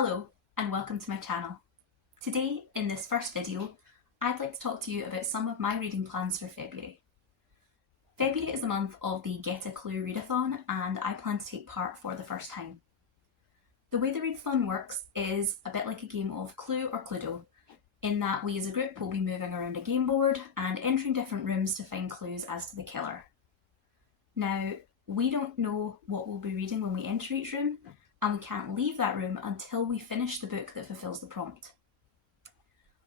Hello and welcome to my channel. Today, in this first video, I'd like to talk to you about some of my reading plans for February. February is the month of the Get a Clue Readathon and I plan to take part for the first time. The way the Readathon works is a bit like a game of Clue or Cluedo, in that we as a group will be moving around a game board and entering different rooms to find clues as to the killer. Now, we don't know what we'll be reading when we enter each room, and we can't leave that room until we finish the book that fulfills the prompt.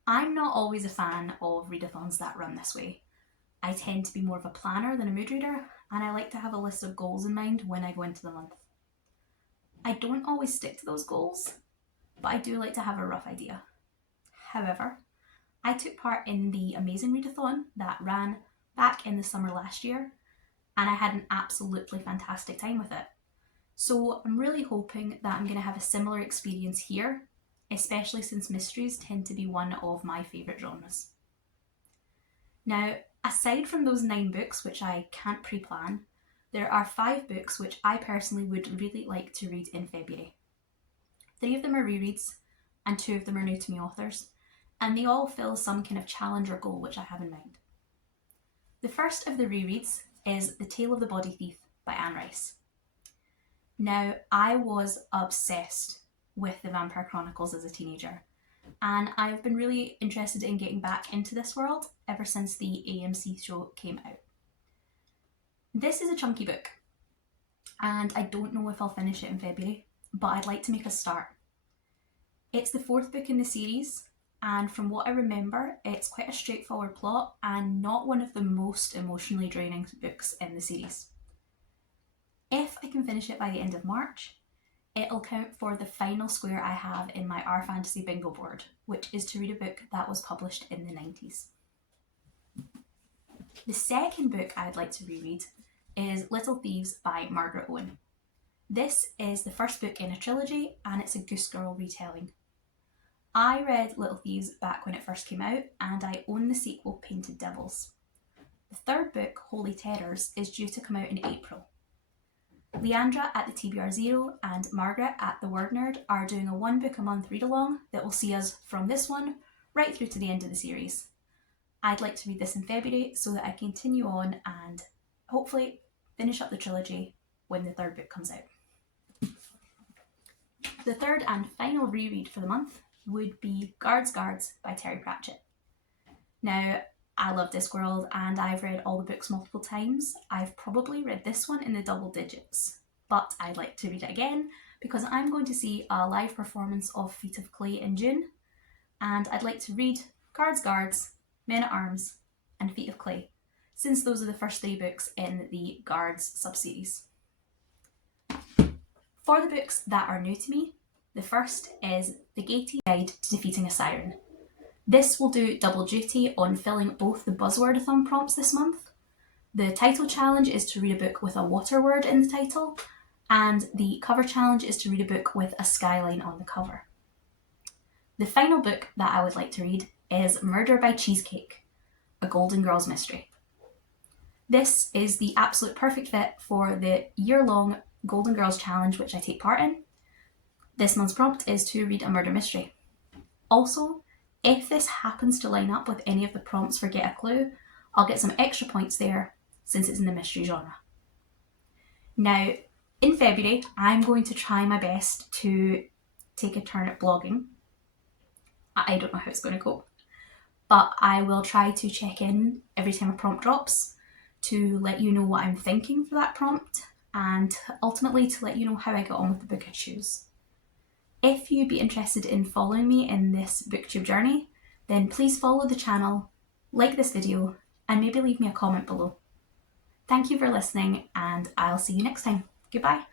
I'm not always a fan of readathons that run this way. I tend to be more of a planner than a mood reader, and I like to have a list of goals in mind when I go into the month. I don't always stick to those goals, but I do like to have a rough idea. However, I took part in the amazing readathon that ran back in the summer last year, and I had an absolutely fantastic time with it. So I'm really hoping that I'm going to have a similar experience here, especially since mysteries tend to be one of my favourite genres. Now, aside from those 9 books which I can't pre-plan, there are 5 books which I personally would really like to read in February. 3 of them are rereads and 2 of them are new to me authors, and they all fill some kind of challenge or goal which I have in mind. The first of the rereads is The Tale of the Body Thief by Anne Rice. Now, I was obsessed with the Vampire Chronicles as a teenager, and I've been really interested in getting back into this world ever since the AMC show came out. This is a chunky book, and I don't know if I'll finish it in February, but I'd like to make a start. It's the 4th book in the series, and from what I remember, it's quite a straightforward plot and not one of the most emotionally draining books in the series. If I can finish it by the end of March, it'll count for the final square I have in my Our Fantasy bingo board, which is to read a book that was published in the 90s. The second book I'd like to reread is Little Thieves by Margaret Owen. This is the first book in a trilogy and it's a Goose Girl retelling. I read Little Thieves back when it first came out and I own the sequel Painted Devils. The 3rd book, Holy Terrors, is due to come out in April. Leandra at the TBR 0 and Margaret at the Wagner are doing a 1 book a month read-along that will see us from this one right through to the end of the series. I'd like to read this in February so that I continue on and hopefully finish up the trilogy when the 3rd book comes out. The 3rd and final reread for the month would be Guards by Terry Pratchett. Now, I love this world and I've read all the books multiple times. I've probably read this one in the double digits, but I'd like to read it again because I'm going to see a live performance of Feet of Clay in June, and I'd like to read Guards, Men at Arms and Feet of Clay, since those are the first 3 books in the Guards subseries. For the books that are new to me, the first is The Gaty Guide to Defeating a Siren. This will do double duty on filling both the Buzzwordathon prompts this month. The title challenge is to read a book with a water word in the title, and the cover challenge is to read a book with a skyline on the cover. The final book that I would like to read is Murder by Cheesecake, a Golden Girls mystery. This is the absolute perfect fit for the year-long Golden Girls challenge which I take part in. This month's prompt is to read a murder mystery. Also, if this happens to line up with any of the prompts for Get a Clue, I'll get some extra points there since it's in the mystery genre. Now, in February, I'm going to try my best to take a turn at blogging. I don't know how it's going to go, but I will try to check in every time a prompt drops to let you know what I'm thinking for that prompt and ultimately to let you know how I get on with the book I choose. If you'd be interested in following me in this Booktube journey, then please follow the channel, like this video, and maybe leave me a comment below. Thank you for listening, and I'll see you next time. Goodbye.